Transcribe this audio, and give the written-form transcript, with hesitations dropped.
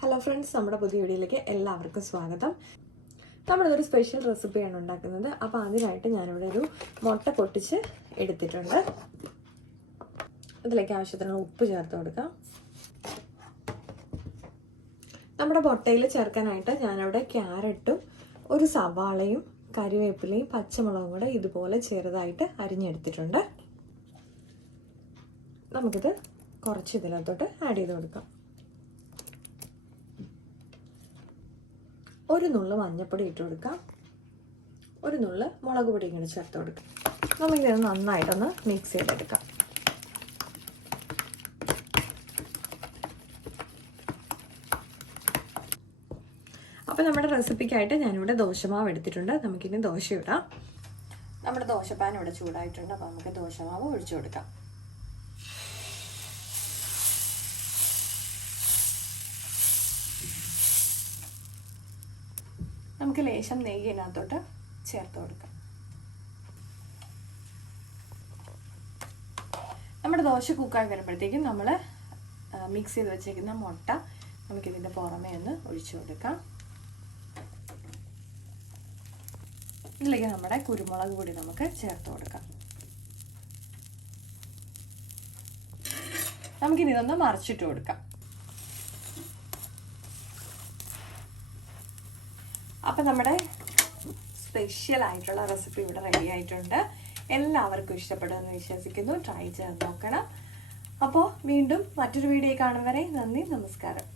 Hello friends, നമ്മുടെ പുതിയ വീഡിയോയിലേക്ക് എല്ലാവർക്കും സ്വാഗതം. നമ്മളിതൊരു സ്പെഷ്യൽ റെസിപ്പിയാണ് ഉണ്ടാക്കുന്നത്. അപ്പോൾ അതിനായിട്ട് ഞാനിവിടെ ഒരു മുട്ട പൊട്ടിച്ച് എടുത്തിട്ടുണ്ട്. ഇതിലേക്ക് ആവശ്യത്തിനുള്ള ഉപ്പ് ചേർത്ത് കൊടുക്കാം. നമ്മുടെ മുട്ടയിൽ ചേർക്കാനായിട്ട് ഞാനിവിടെ ക്യാരറ്റും ഒരു സവാളയും കറിവേപ്പിലയും പച്ചമുളകും കൂടെ ഇതുപോലെ ചെറുതായിട്ട് അരിഞ്ഞെടുത്തിട്ടുണ്ട്. നമുക്കിത് കുറച്ച് ഇതിനകത്തോട്ട് ആഡ് ചെയ്ത് കൊടുക്കാം. ഒരു നുള്ള് മഞ്ഞൾപ്പൊടി ഇട്ട് കൊടുക്കാം. ഒരു നുള്ള് മുളക് പൊടി ഇങ്ങനെ ചേർത്ത് കൊടുക്കാം. നമുക്കിത് നന്നായിട്ടൊന്ന് മിക്സ് ചെയ്തെടുക്കാം. അപ്പോൾ നമ്മുടെ റെസിപ്പിക്കായിട്ട് ഞാനിവിടെ ദോശമാവ് എടുത്തിട്ടുണ്ട്. നമുക്കിനി ദോശ ഇടാം. നമ്മുടെ ദോശപ്പാൻ ഇവിടെ ചൂടായിട്ടുണ്ട്. അപ്പോൾ നമുക്ക് ദോശമാവ് ഒഴിച്ചു കൊടുക്കാം. നമുക്ക് ലേശം നെയ്യിനകത്തോട്ട് ചേർത്ത് കൊടുക്കാം. നമ്മുടെ ദോശ കുക്കായി വരുമ്പോഴത്തേക്കും നമ്മൾ മിക്സ് ചെയ്ത് വെച്ചേക്കുന്ന മുട്ട നമുക്കിതിൻ്റെ പുറമേ ഒന്ന് ഒഴിച്ചു കൊടുക്കാം. ഇതിലേക്ക് നമ്മുടെ കുരുമുളക് പൊടി നമുക്ക് ചേർത്ത് കൊടുക്കാം. നമുക്കിനി ഇതൊന്ന് മറിച്ചിട്ട് കൊടുക്കാം. അപ്പം നമ്മുടെ സ്പെഷ്യൽ ആയിട്ടുള്ള റെസിപ്പി ഇവിടെ റെഡി ആയിട്ടുണ്ട്. എല്ലാവർക്കും ഇഷ്ടപ്പെടുമെന്ന് വിശ്വസിക്കുന്നു. ട്രൈ ചെയ്ത് നോക്കണം. അപ്പോൾ വീണ്ടും മറ്റൊരു വീഡിയോ കാണും വരെ നന്ദി, നമസ്കാരം.